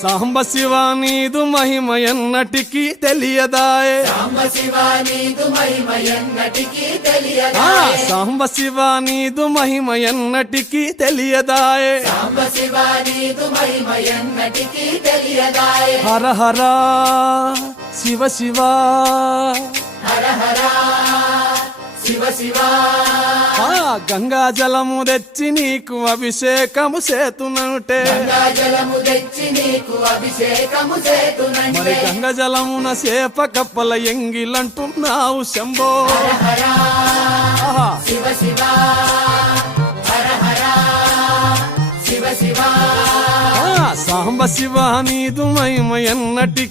సాంబ శివ నీదు మహిమ ఎన్నటికీ తెలియదాయే సాంబ శివ నీదు మహిమ ఎన్నటికీ ఆ, తెలియదాయే సాంబ శివ నీదు మహిమ ఎన్నటికీ తెలియదాయే సాంబ శివ నీదు మహిమ ఎన్నటికీ తెలియదాయే హర హర శివ శివ హర హర శివ శివ ఆ, గంగా జలము తెచ్చి నీకు అభిషేకము చేతునంటే గంగా జలము తెచ్చి నీకు అభిషేకము మరి చేతునంటే గంగ జలమున సేప కప్పల ఎంగిలంటున్నావు శంభో హర ఆహా. శివ శివ హర హర శివ శివ ఆ, సాంబ శివ నీదు మహిమ ఎన్నటికీ